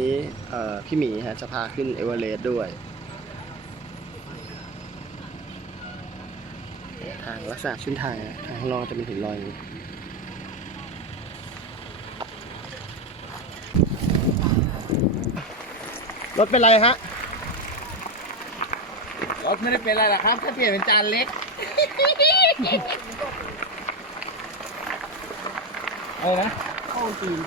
นี้เอ่อพี่หมีฮะจะพาขึ้นเอเวอเรสต์ด้วย ทางลักษณะชุนทางอะทางข้างนอกจะเป็นหินลอยอย่างนี้รถเป็นไรฮะรถไม่ได้เป็นอะไรหรอกครับแค่เปลี่ยนเป็นจานเล็กเอานะเข้าจีน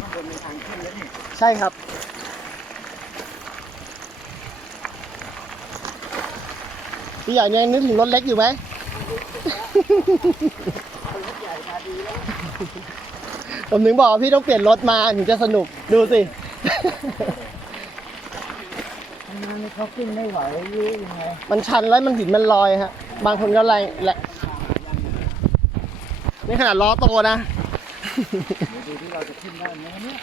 ข้างบนมีทางขึ้นแล้วนี่ ใช่ครับ พี่ใหญ่ยังนึกถึงรถเล็กอยู่ไหมผมถึงบอกว่าพี่ต้องเปลี่ยนรถมาถึงจะสนุกดูสิทำงานเขาขึ้นไม่ไหวหรือยังไงมันชันแล้วมันหินมันลอยฮะ บางคนก็แรงแหละนี่ขนาดล้อโตนะเดี๋ยวดูที่เราจะขึ้นได้ไหมเนี่ย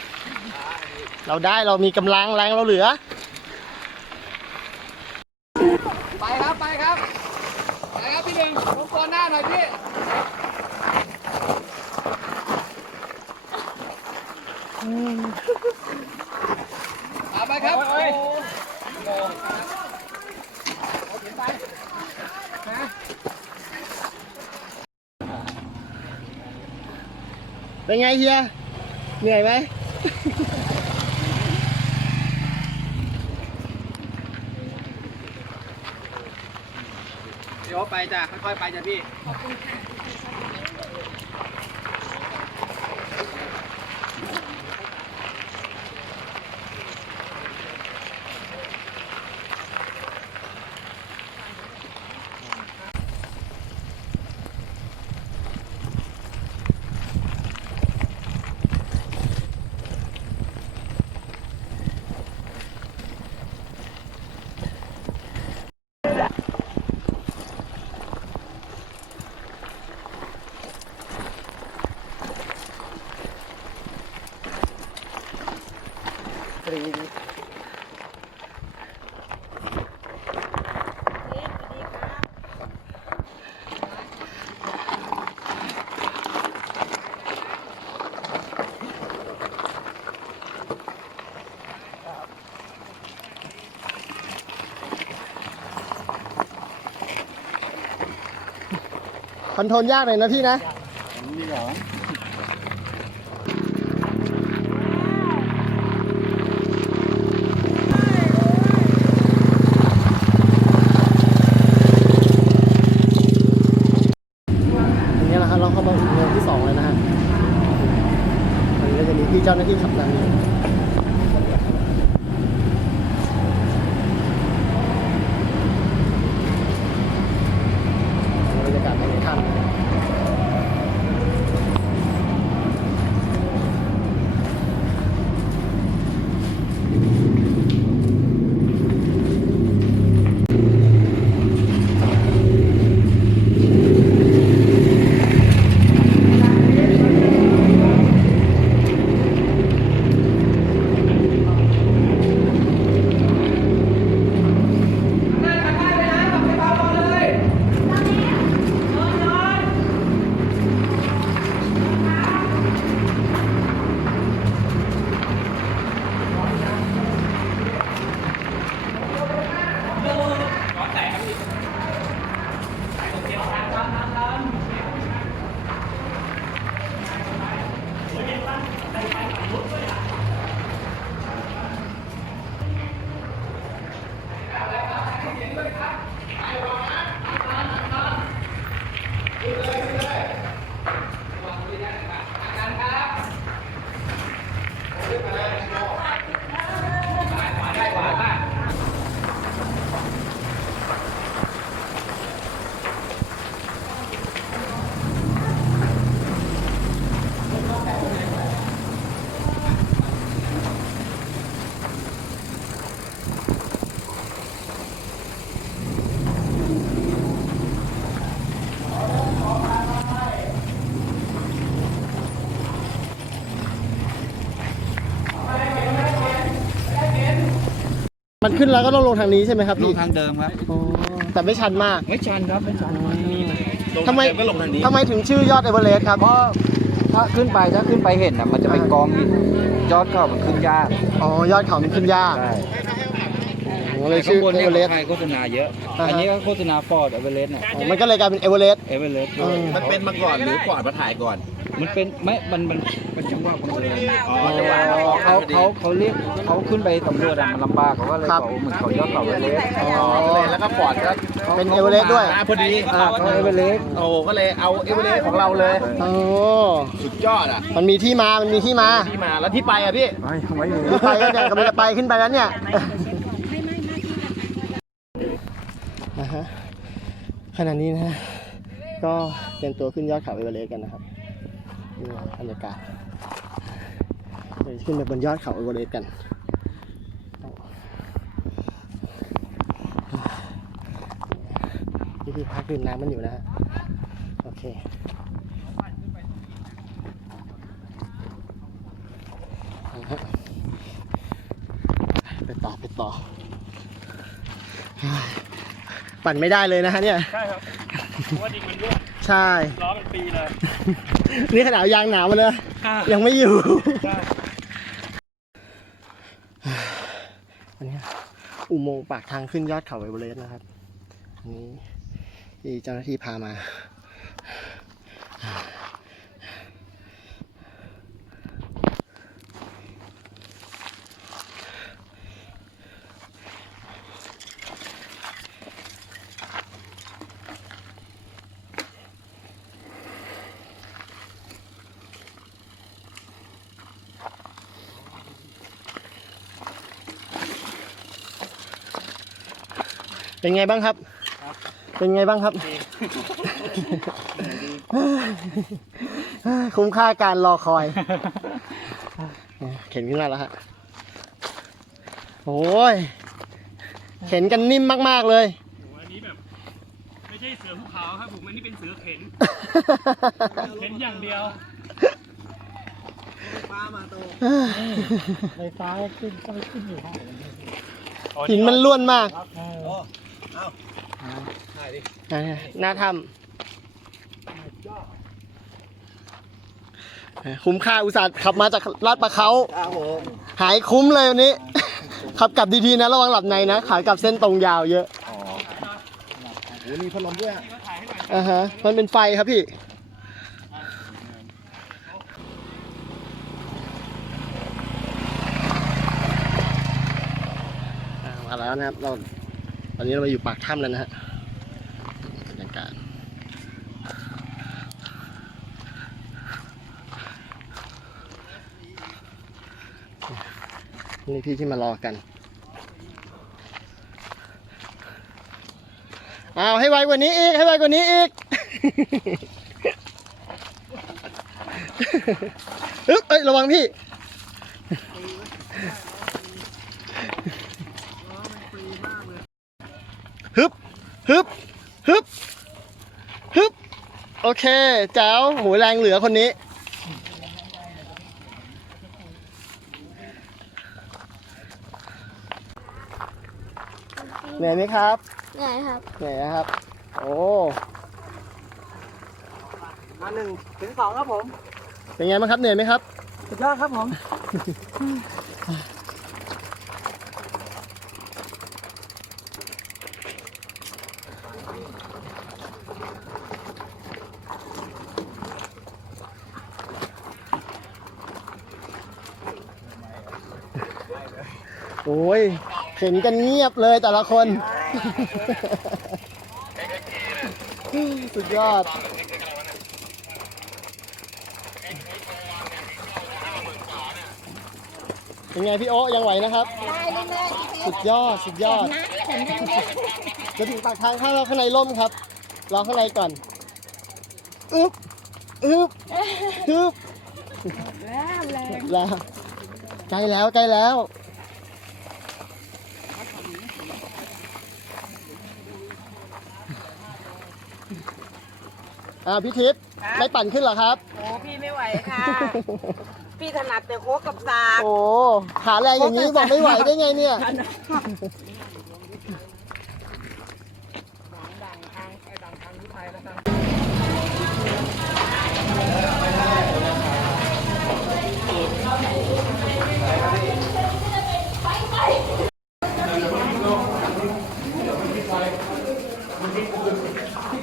เราได้เรามีกำลังแรงเราเหลือ ไปครับไปครับไปครับพี่หนึ่งรบกวนหน้าหน่อยพี่เอาไปครับโอ้โหเป็นไงเฮียเหนื่อยไหม เดี๋ยวไป จ้ะค่อยๆไปจ้ะพี่ค อนโทรลยากหน่อยนะพี่นะ มันขึ้นแล้วก็ต้องลงทางนี้ใช่ไหมครับลพี่งทางเดิมครับอ๋อแต่ไม่ชันมากไม่ชันครับไม่ชันทำไมก็ลงทางนี้ทำไมถึงชื่อยอดเอเวอเรสต์ครับเพราะถ้าขึ้นไปถ้าขึ้นไปเห็นอะมันจะเป็นกองหินยอดเขามันขึ้นยากอ๋อยอดเขามันขึ้นยาก ใช่ อ๋อเลยข้าชื่งอบนเอเนี่ยเวอเรสใครโฆษณาเยอะ อ่าฮะ อันนี้ก็โฆษณาฟอร์ดเอเวอเรสต์เนี่ยมันก็เลยกลายเป็นเอเวอเรสต์ เอเวอเรสต์อืมมันเป็นมาก่อนหรือก่อนมาถ่ายก่อน มันเป็นไม่มันมันเป็นจังหวะบังเอิญอ๋อจังหวะเขาเขาเขาเรียกเขาขึ้นไปสำรวจอะมันลำบากเขาก็เลยบอกเหมือนเขายอดเขาเอเวอเรสต์อ๋อเลยแล้วก็ปอดก็เป็นเอเวอเรสต์ด้วย มาพอดี อ่าเขาเอเวอเรสต์โอ้ก็เลยเอาเอเวอเรสต์ของเราเลย โอ้สุดยอดอะ มันมีที่มา มันมีที่มาที่มาแล้วที่ไปอะพี่ ไม่ไม่มี ที่ไปก็เนี่ยกำลังจะไปขึ้นไปแล้วเนี่ยอ่าฮะข ณะนี้นะฮะก็เตรียมตัวขึ้นยอดเขาเอเวอเรสต์กันนะครับนี่บรรยากาศเดี๋ยวขึ้นไปบนยอดเขาเอเวอเรสต์กันนี่ที่พักดื่มน้ำมันอยู่นะฮะโอเคเอาละฮะไปต่อไปต่อ ปั่นไม่ได้เลยนะฮะเนี่ย ใช่ครับเพราะว่าดินมันร่วงใช่ ล้อมันปีเลยนี่ขนาดเอายางหนาวมาเลยยังไม่อยู่ ใช่อันนี้อุโมงค์ปากทางขึ้นยอดเขาเอเวอเรสต์นะครับอันนี้ที่เจ้าหน้าที่พามา เป็นไงบ้างครับ เป็นไงบ้างครับ คุ้มค่าการรอคอยเข็นขึ้นมาแล้วฮะ โอ้ย เข็นกันนิ่มมากๆเลยโหอันนี้แบบไม่ใช่เสือภูเขาครับผมอันนี้เป็นเสือเข็น เข็นอย่างเดียวไฟฟ้าขึ้นต้องขึ้นอยู่ห้องหินมันล้วนมาก อ่าหน้าถ้ำคุ้มค่าอุตส่าห์ขับมาจากลาดประเขาหายคุ้มเลยวันนี้ ขับกลับดีๆนะระวังหลับในนะ ขากลับเส้นตรงยาวเยอะโอ้มีพัดลมด้วยอ่าฮะมันเป็นไฟครับพี่อ่ามาแล้วนะครับเราต อนนี้เรามาอยู่ปากถ้ำแล้วนะฮะบรรยากาศนี่พี่ที่มารอกันเอาให้ไวกว่านี้อีก ให้ไวกว่านี้อีกเอ้ยระวังพี่ ฮึบ ฮึบ ฮึบ ฮึบ โอ เคเจ้าหมูแรงเหลือคนนี้ เหนื่อยไหมครับไหนครับ เหนื่อยนะครับ โอ้มาหนึ่งถึงสองครับผม เป็นไงบ้างครับ เหนื่อยไหมครับ สุดยอดครับผม อ้ยเข็นกันเงียบเลยแต่ละคน สุดยอด เป็นไงพี่โอ๊ยังไหวนะครับ ได้เลยแม่สุดยอด สุดยอดนะเห็นได้ไหมจะถึงปากทางเข้าแล้วข้างในร่มครับรอข้างในก่อนอึ๊บอึ๊บอึ๊บแล้วแรงแล้วใกล้แล้วใกล้แล้ว อ่าพี่ทิพย์ไม่ปั่นขึ้นเหรอครับ โอ้พี่ไม่ไหวค่ะ พี่ถนัดแต่โคกกับสากโอ้ขาแรงอย่างนี้บอกไม่ไหวได้ไงเนี่ย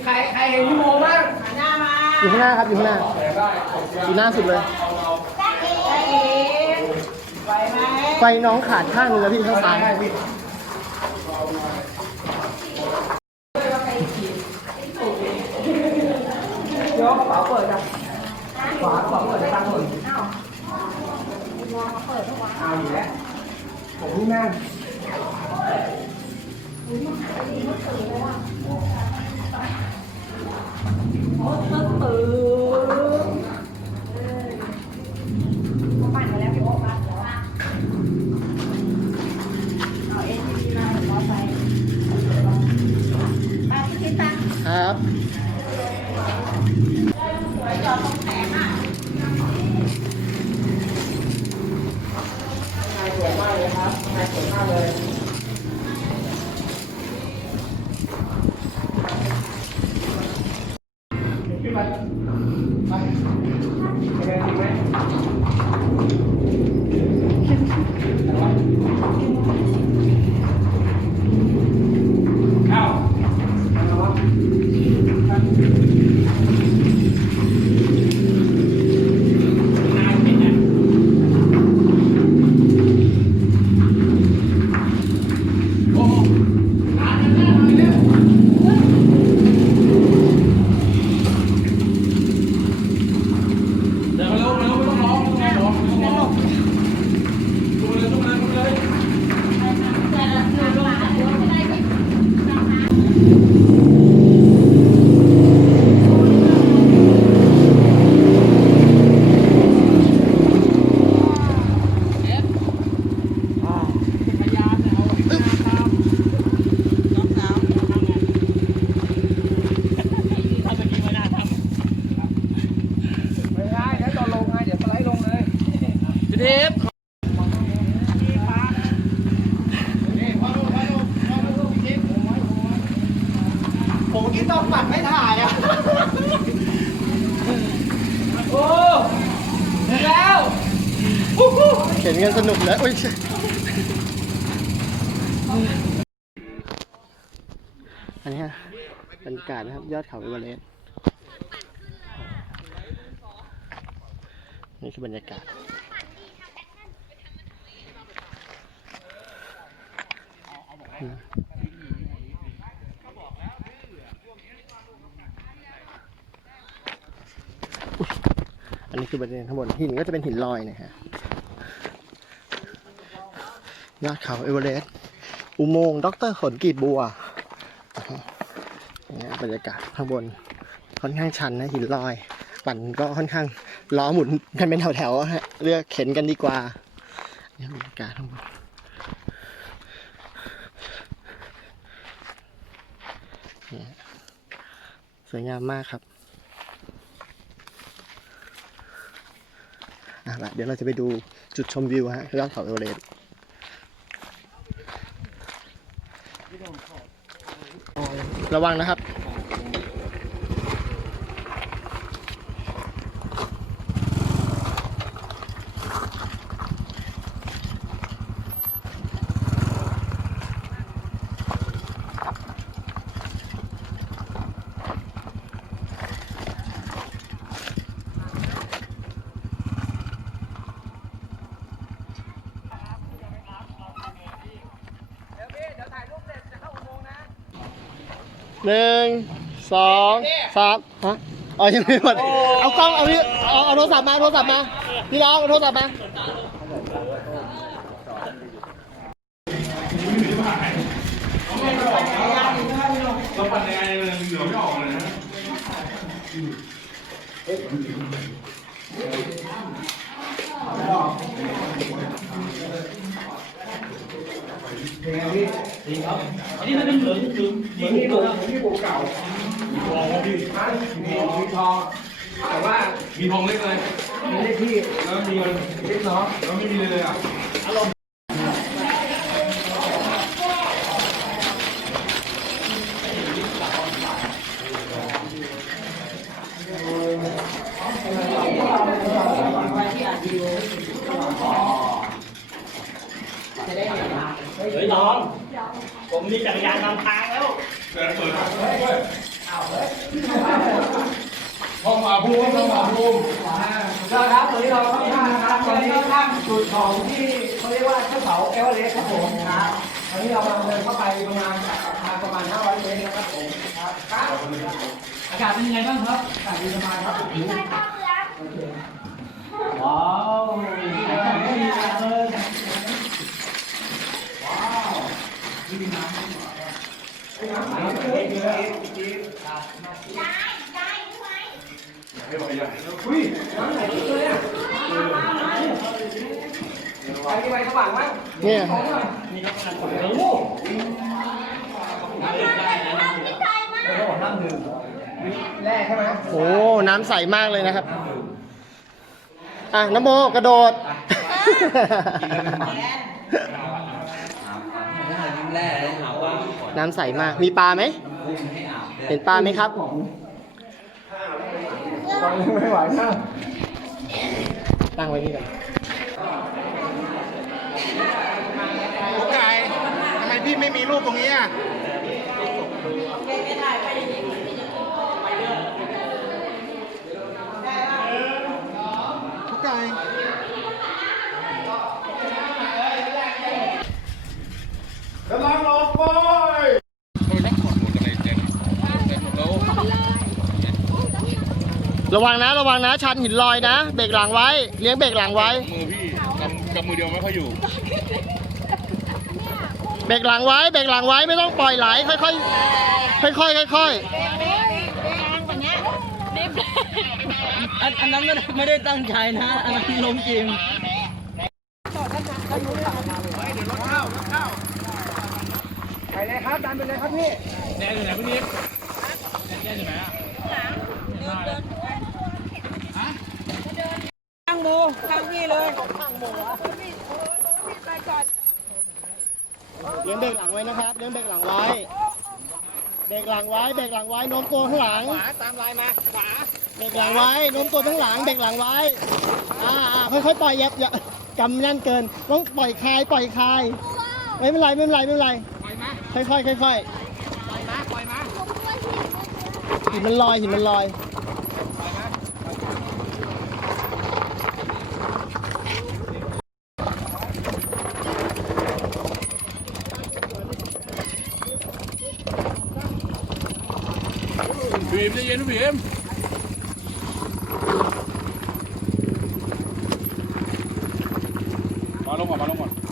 ใครใครเห็นพี่โมบ้าง หน้ามา อยู่ข้างหน้าครับ อยู่ข้างหน้า อยู่หน้าสุด เลยไหวไหมไฟน้องขาดข้างนึงแล้วพี่ข้างซ้ายยกกระเป๋าเปิดอะ เทปผมคิดต้องปัดไม่ถ่ายอะ โอ้เสร็จแล้วเห็นกันสนุกแล้วอุ้ยอันนี้บรรยากาศนะครับ ยอดเขาเอเวอเรสต์นี่คือบรรยากาศ อันนี้คือบริเวณข้างบนหินก็จะเป็นหินลอยนะฮะยอดเขาเอเวอเรสต์อุโมงค์ดรขนกีบบัวนะฮะเนี่ยบรรยากาศข้างบนค่อนข้างชันนะหินลอยปั่นก็ค่อนข้างล้อหมุนกันเป็นแถวๆฮะเลือกเข็นกันดีกว่าเนี่ยบรรยากาศข้างบนเนี่ย สวยงามมากครับอะละเดี๋ยวเราจะไปดูจุดชมวิวฮะยอดเขาเอเวอเรสต์ระวังนะครับ หนึ่งสองสามฮะอ๋อยังไม่หมดเอากล้องเอาพี่เอาเอาโทรศัพท์มาเอาโทรศัพท์มาพี่น้องเอาโทรศัพท์มา มีทองพี่มีมีทอง แต่ว่ามีทองเล็กเลยไม่ได้พี่แล้วมีเงินเล็กเนาะแล้วไม่มีเลยเลยอะเฮ้ยน้อง ผมมีจักรยานนำทาง แล้วก็ครับตอนนี้เราเข้าข้างนะครับตอนนี้เข้างจุดของที่เขาเรียกว่าเทือกเขาเอเวอเรสต์ครับผมครับตอนนี้เรากำลังเดินเข้าไปประมาณทางประมาณ 500 เมตรนะครับผมครับครับอากาศเป็นยังไงบ้างครับอากาศดีสบายครับว้าวอากาศไม่ดี เลยไปที่ไปสว่างมั้งเนี่ยโอ้น้ำใสมากเลยนะครับ อะน้ำโมกระโดด น้ำใสมาก มีปลาไหม เห็นปลาไหมครับไม่ไหวนะตั้งไว้นี่ก่อนกุ๊กไก่ทำไมพี่ไม่มีรูปตรงนี้อะกุ๊กไก่ำลังออกไป ระวังนะระวังนะชันหินลอยนะ เบรกหลังไว้ เลี้ยงเบรกหลังไว้ มือพี่กำกำมือเดียวไม่ค่อยอยู่ เบรกหลังไว้ เบรกหลังไว้ไม่ต้องปล่อยไหลค่อยๆค่อยๆค่อยอันอันนั้นไม่ได้ไม่ได้ตั้งใจนะ อันนั้นล้มจริงไปเลยครับดันไปเลยครับพี่แดงอยู่ไหนพี่นิดแดงอยู่ไหนอะ ข้างโมข้างพี่เลย ๆ เลี้ยงเบรกหลังไว้นะครับ เลี้ยงเบรกหลังไว้ เบรกหลังไว้ เบรกหลังไว้โน้มตัวข้างหลังตามลายมา ขวา เบรกหลังไว้โน้มตัวข้างหลัง เบรกหลังไว้ อ่าอ่าค่อยๆปล่อยอย่าอย่ากำยันเกิน ต้องปล่อยคลาย ปล่อยคลาย ไม่เป็นไรไม่เป็นไรไม่เป็นไรค่อยๆค่อยๆปล่อยมา ปล่อยมา หินมันลอยหินมันลอย บีมใจะเย็นพี่บีมมาลงก่อนมาลงก่อน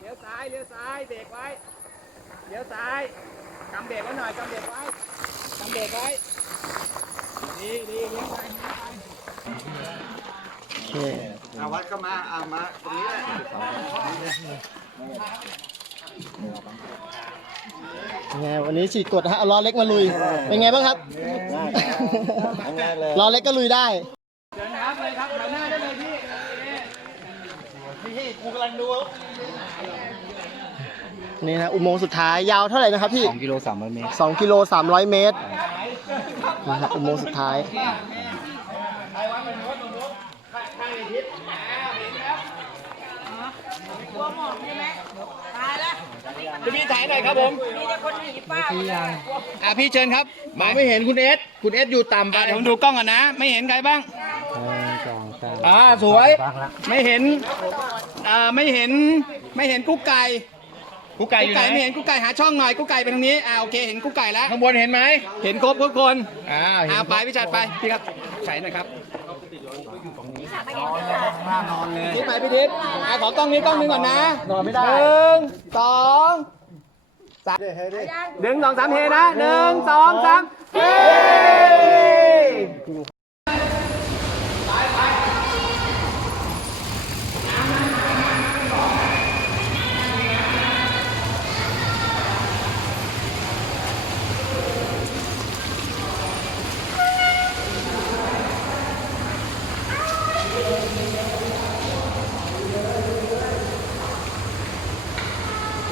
เลี้ยวซ้ายเลี้ยวซ้ายเบรกไว้เลี้ยวซ้ายกำเบรกไว้หน่อยกำเบรกไว้กำเบรกไว้ดีดีเลี้ยวไปโอเคอาวัดก็มาอามาตรงนี้แหละไงวันนี้ฉีกกดฮะเอาล้อเล็กมาลุย เป็นไงบ้างครับล้อเล็กก็ลุยได้เชิญครับเลยครับแถวหน้าได้เลยพี่ นี่นะอุโมงค์สุดท้ายยาวเท่าไหร่นะครับพี่2กิโล300เมตร2กิโล300เมตรนะครับอุโมงค์สุดท้ายพี่พี่ถ่ายหน่อยครับผมมีแต่คนหนีป้าอะพี่เชิญครับมองไม่เห็นคุณเอสคุณเอสอยู่ต่ำไปเดี๋ยวผมดูกล้องก่อนนะ ไม่เห็นใครบ้างอ่าสวย ไม่เห็นอ่าไม่เห็นไม่เห็นกุ๊กไก่ กูไก่อยู่ไหน ไม่เห็นกูไก่หาช่องหน่อยกูไก่ไปทางนี้อ่าโอเคเห็นกูไก่แล้ว ข้างบนเห็นไหมเห็นครบทุกคนอ่าเห็นอ่าไปพี่ชัดไปพี่ครับใส่หน่อยครับนี่ไปพี่ทิศอ่าขอกล้องนี้กล้องนึงก่อนนะนอนไม่ได้หนึ่งสองสามหนึ่งสองสามเฮนะหนึ่งสองสามเฮ้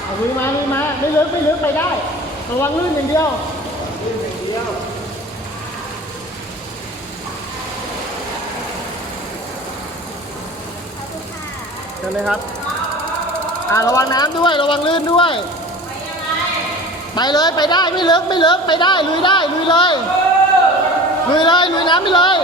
เอาลุยมาลุยมา ไม่ลึกไม่ลึกไปได้ ระวังลื่นอย่างเดียวเชิญเลยครับ อ่าระวังน้ำด้วย ระวังลื่นด้วย ไปเลยไปได้ไม่เลิกไม่เลิกไปได้ลุยได้ลุยเลยลุยเลยลุยน้ำไปเลย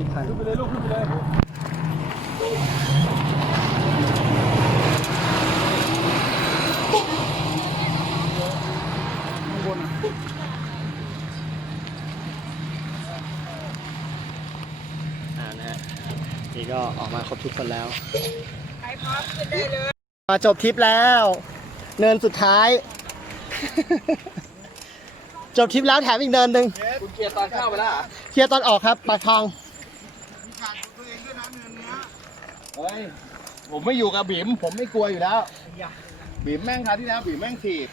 อยแล้วครบทุกคันขึ้นไปเลยลูกขึ้นไปเลยอ่านะฮะนี่ก็ออกมาครบทุกคนแล้วมาจบทริปแล้ว เนินสุดท้าย จบทริปแล้วแถมอีกเนินหนึ่งคุณเกียร์ตอนเข้าไปแล้วเคลียร์ตอนออกครับปากทอง เฮ้ย ผมไม่อยู่กับบิ๋มผมไม่กลัวอยู่แล้วบิ๋มแม่งคราวที่แล้วบิ๋มแม่งถีบ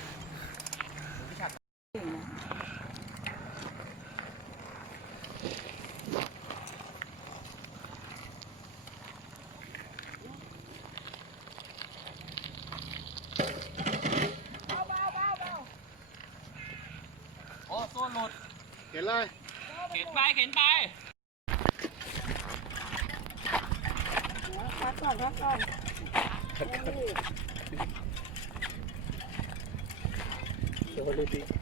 โอ้โซ่หลุดเห็นเลย เข็นไปเข็นไป สองสามเฮนะหนึ่งสองสามเ